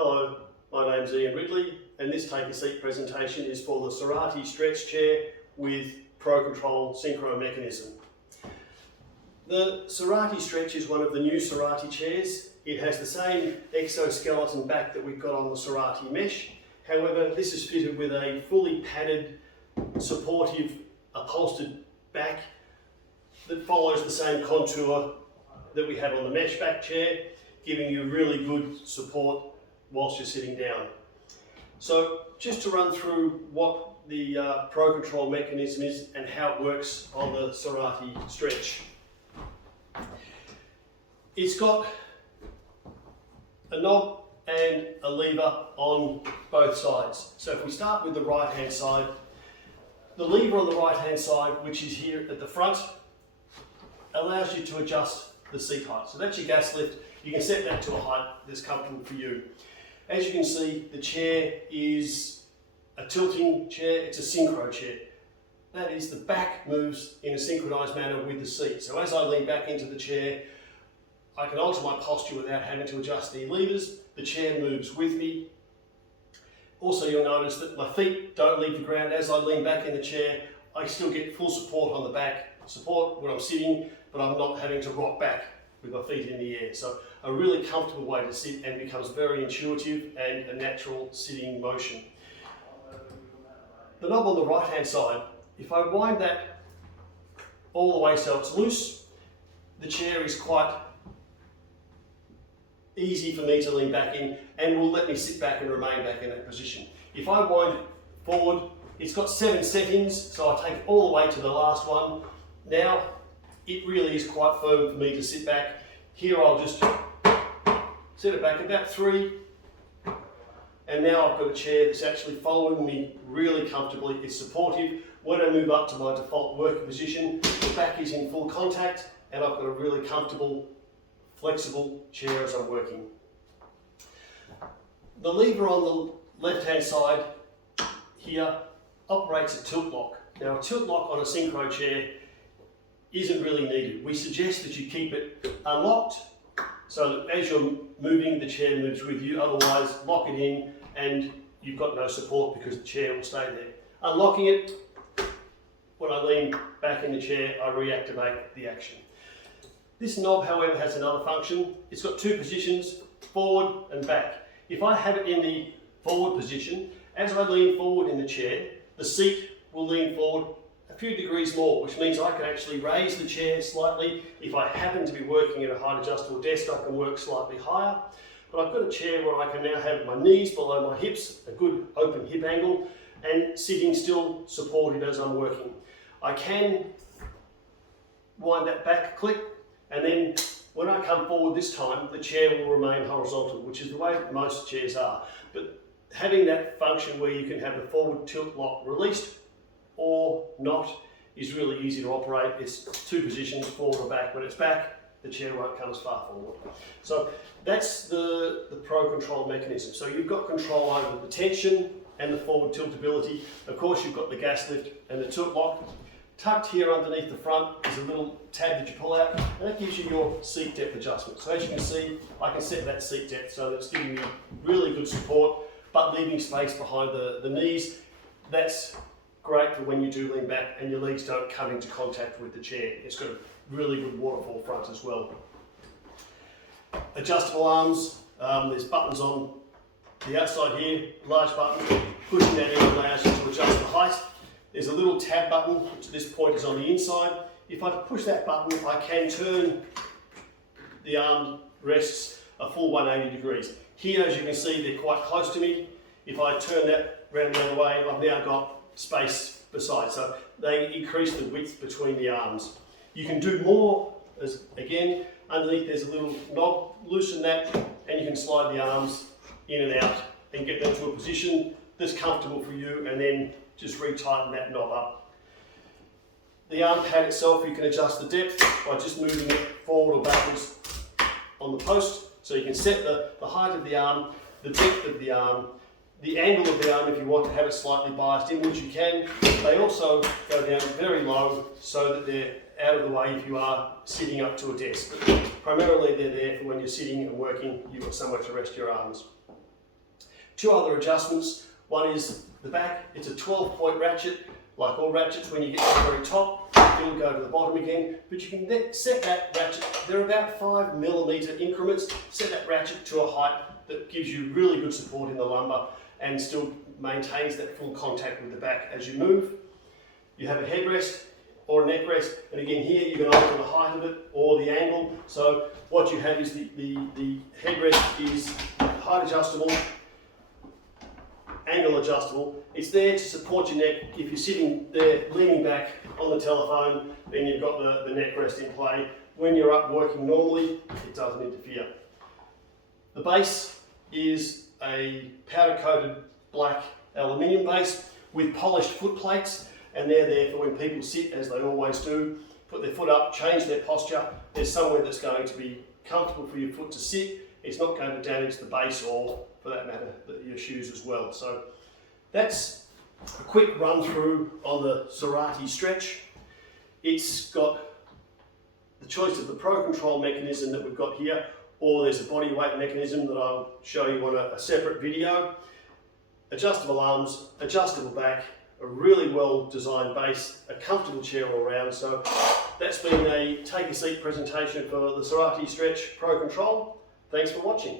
Hello, my name's Ian Ridley and this Take a Seat presentation is for the Serati Stretch chair with Pro Control synchro mechanism. The Serati Stretch is one of the new Serati chairs. It has the same exoskeleton back that we've got on the Serati mesh. However, this is fitted with a fully padded, supportive, upholstered back that follows the same contour that we have on the mesh back chair, giving you really good support whilst you're sitting down. So just to run through what the Pro Control mechanism is and how it works on the Serati Stretch. It's got a knob and a lever on both sides. So if we start with the right hand side, the lever on the right hand side, which is here at the front, allows you to adjust the seat height. So that's your gas lift. You can set that to a height that's comfortable for you. As you can see, the chair is a tilting chair, it's a synchro chair. That is, the back moves in a synchronized manner with the seat. So as I lean back into the chair, I can alter my posture without having to adjust the levers. The chair moves with me. Also, you'll notice that my feet don't leave the ground. As I lean back in the chair, I still get full support on the back, support when I'm sitting, but I'm not having to rock back with my feet in the air. So a really comfortable way to sit and becomes very intuitive and a natural sitting motion. The knob on the right hand side, if I wind that all the way so it's loose, the chair is quite easy for me to lean back in and will let me sit back and remain back in that position. If I wind it forward, it's got 7 settings, so I take it all the way to the last one. Now, it really is quite firm for me to sit back. Here I'll just set it back about 3, and now I've got a chair that's actually following me really comfortably. It's supportive. When I move up to my default working position, the back is in full contact and I've got a really comfortable, flexible chair as I'm working. The lever on the left hand side here operates a tilt lock. Now a tilt lock on a synchro chair isn't really needed. We suggest that you keep it unlocked so that as you're moving, the chair moves with you. Otherwise, lock it in and you've got no support because the chair will stay there. Unlocking it, when I lean back in the chair, I reactivate the action. This knob, however, has another function. It's got 2 positions, forward and back. If I have it in the forward position, as I lean forward in the chair, the seat will lean forward a few degrees more, which means I can actually raise the chair slightly. If I happen to be working at a height adjustable desk, I can work slightly higher. But I've got a chair where I can now have my knees below my hips, a good open hip angle, and sitting still supported as I'm working. I can wind that back, click, and then when I come forward this time, the chair will remain horizontal, which is the way most chairs are. But having that function where you can have the forward tilt lock released or not is really easy to operate. It's 2 positions, forward or back. When it's back, the chair won't come as far forward. So that's the Pro Control mechanism. So you've got control over the tension and the forward tiltability. Of course, you've got the gas lift and the tilt lock. Tucked here underneath the front is a little tab that you pull out, and that gives you your seat depth adjustment. So as you can see, I can set that seat depth so that it's giving me really good support, but leaving space behind the knees. That's great for when you do lean back and your legs don't come into contact with the chair. It's got a really good waterfall front as well. Adjustable arms, there's buttons on the outside here, large button. Pushing that in allows you to adjust the height. There's a little tab button, which at this point is on the inside. If I push that button, I can turn the arm rests a full 180 degrees. Here, as you can see, they're quite close to me. If I turn that round the other way, I've now got space beside. So they increase the width between the arms. You can do more, as again, underneath there's a little knob, loosen that, and you can slide the arms in and out and get them to a position that's comfortable for you, and then just retighten that knob up. The arm pad itself, you can adjust the depth by just moving it forward or backwards on the post. So you can set the height of the arm, the depth of the arm, the angle of the arm if you want to have it slightly biased inwards, you can. They also go down very low so that they're out of the way if you are sitting up to a desk. But primarily they're there for when you're sitting and working, you've got somewhere to rest your arms. Two other adjustments. One is the back. It's a 12-point ratchet. Like all ratchets, when you get to the very top, it'll go to the bottom again. But you can set that ratchet, they're about 5mm increments, set that ratchet to a height that gives you really good support in the lumbar and still maintains that full contact with the back as you move. You have a headrest or a neck rest, and again here you can alter the height of it or the angle. So what you have is the headrest is height adjustable, angle adjustable. It's there to support your neck. If you're sitting there leaning back on the telephone, then you've got the neck rest in play. When you're up working normally, it doesn't interfere. The base is a powder coated black aluminium base with polished foot plates, and they're there for when people sit, as they always do, put their foot up, change their posture. There's somewhere that's going to be comfortable for your foot to sit. It's not going to damage the base or, for that matter, your shoes as well. So that's a quick run through on the Serati Stretch. It's got the choice of the Pro Control mechanism that we've got here, or there's a body weight mechanism that I'll show you on a separate video. Adjustable arms, adjustable back, a really well designed base, a comfortable chair all round. So that's been a take a seat presentation for the Serati Stretch Pro Control. Thanks for watching.